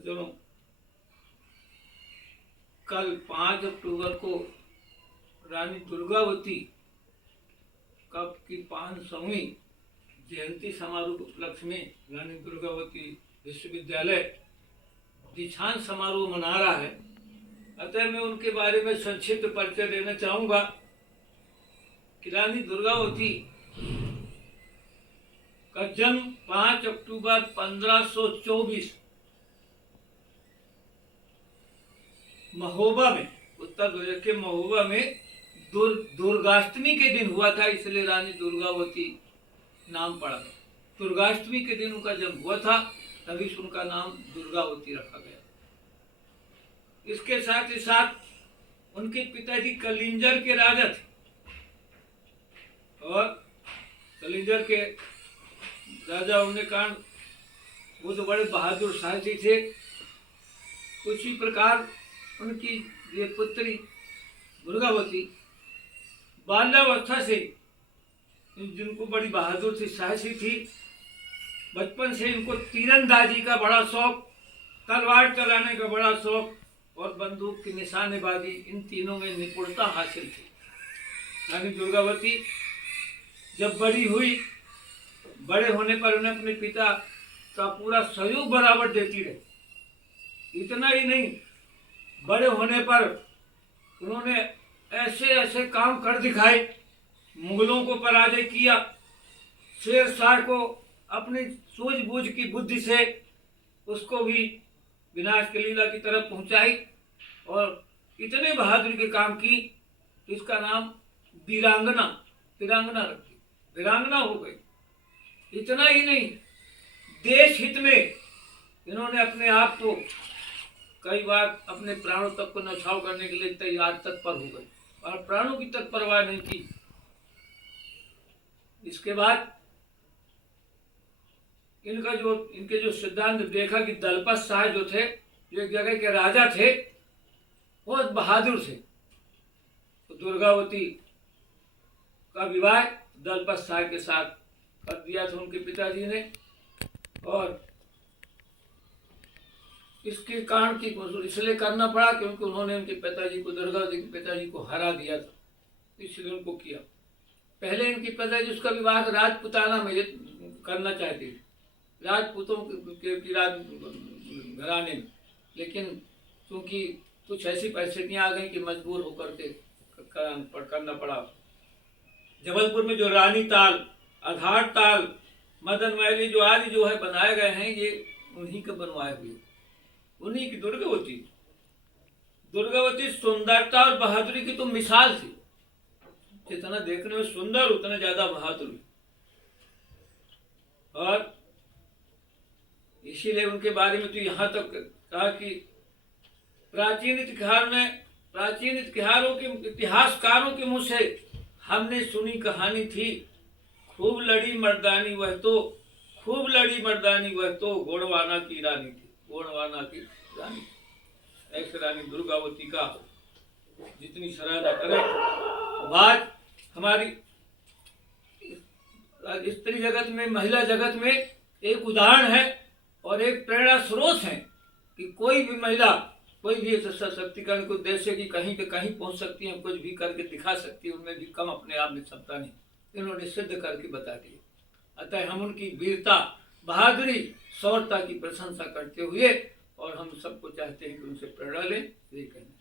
सज्जनों, कल 5 अक्टूबर को रानी दुर्गावती कप की 500वीं जयंती समारोह के उपलक्ष्य में रानी दुर्गावती विश्वविद्यालय दीक्षांत समारोह मना रहा है। अतः मैं उनके बारे में संक्षिप्त परिचय देना चाहूँगा कि रानी दुर्गावती का जन्म 5 अक्टूबर 1524 महोबा में, उत्तर प्रदेश के महोबा में दुर्गाष्टमी के दिन हुआ था, इसलिए रानी दुर्गावती नाम पड़ा। दुर्गाष्टमी के दिन उनका जन्म हुआ था, तभी से उनका नाम दुर्गावती रखा गया। इसके साथ ही साथ उनके पिताजी कलिंजर के राजा थे और कलिंजर के राजा होने कारण वो तो बड़े बहादुर साहसी थे। उसी प्रकार उनकी ये पुत्री दुर्गावती बाल्यावस्था से, जिनको बड़ी बहादुर थी, साहसी थी, बचपन से इनको तीरंदाजी का बड़ा शौक, तलवार चलाने का बड़ा शौक और बंदूक की निशानेबाजी, इन तीनों में निपुणता हासिल थी। रानी दुर्गावती जब बड़ी हुई, बड़े होने पर उन्हें अपने पिता का पूरा सहयोग बराबर देती रही। इतना ही नहीं, बड़े होने पर उन्होंने ऐसे ऐसे काम कर दिखाए, मुगलों को पराजय किया, शेर शाह को अपनी सूझबूझ की बुद्धि से उसको भी विनाश की लीला की तरफ पहुंचाई और इतने बहादुरी के काम की, इसका नाम वीरांगना रखी, वीरांगना हो गई। इतना ही नहीं, देश हित में इन्होंने अपने आप को कई बार अपने प्राणों तक को न्यौछावर करने के लिए तत्पर हो गए और प्राणों की तक परवाह नहीं की। इसके बाद इनके जो सिद्धांत देखा कि दलपत शाह जो थे, जो एक जगह के राजा थे, बहुत बहादुर थे, तो दुर्गावती का विवाह दलपत शाह के साथ कर दिया था उनके पिताजी ने। और इसके कारण की इसलिए करना पड़ा क्योंकि उन्होंने उनके पिताजी को, दुर्गावती के पिताजी को हरा दिया था, इसलिए उनको किया। पहले इनके पिताजी उसका विवाह राजपुताना में करना चाहते थे, राजपूतों की घराने में, लेकिन क्योंकि कुछ ऐसी परिस्थितियां आ गई कि मजबूर होकर के करना पड़ा। जबलपुर में जो रानी ताल, आधार ताल, मदन महल जो आदि जो है बनाए गए हैं, ये उन्हीं के बनवाए हुए, उन्हीं की दुर्गावती सुंदरता और बहादुरी की तो मिसाल थी। जितना देखने में सुंदर उतना ज्यादा बहादुर, और इसीलिए उनके बारे में तो यहाँ तक कहा कि प्राचीन इतिहासकारों के मुँह से हमने सुनी कहानी थी, खूब लड़ी मर्दानी वह तो गोंडवाना की रानी थी, गोंडवाना की रानी। ऐसे रानी दुर्गावती का जितनी सराहना करें, आज हमारी स्त्री जगत में, महिला जगत में एक उदाहरण है और एक प्रेरणा स्रोत है कि कोई भी महिला, कोई भी सशक्तिकरण को देश की कहीं के कहीं पहुंच सकती है, कुछ भी करके दिखा सकती है, उनमें भी कम अपने आप में क्षमता नहीं, इन्होंने सिद्ध करके बता दिया। अतः हम उनकी वीरता, बहादुरी, शौर्यता की प्रशंसा करते हुए और हम सबको चाहते हैं कि उनसे प्रेरणा लें, यही कहना।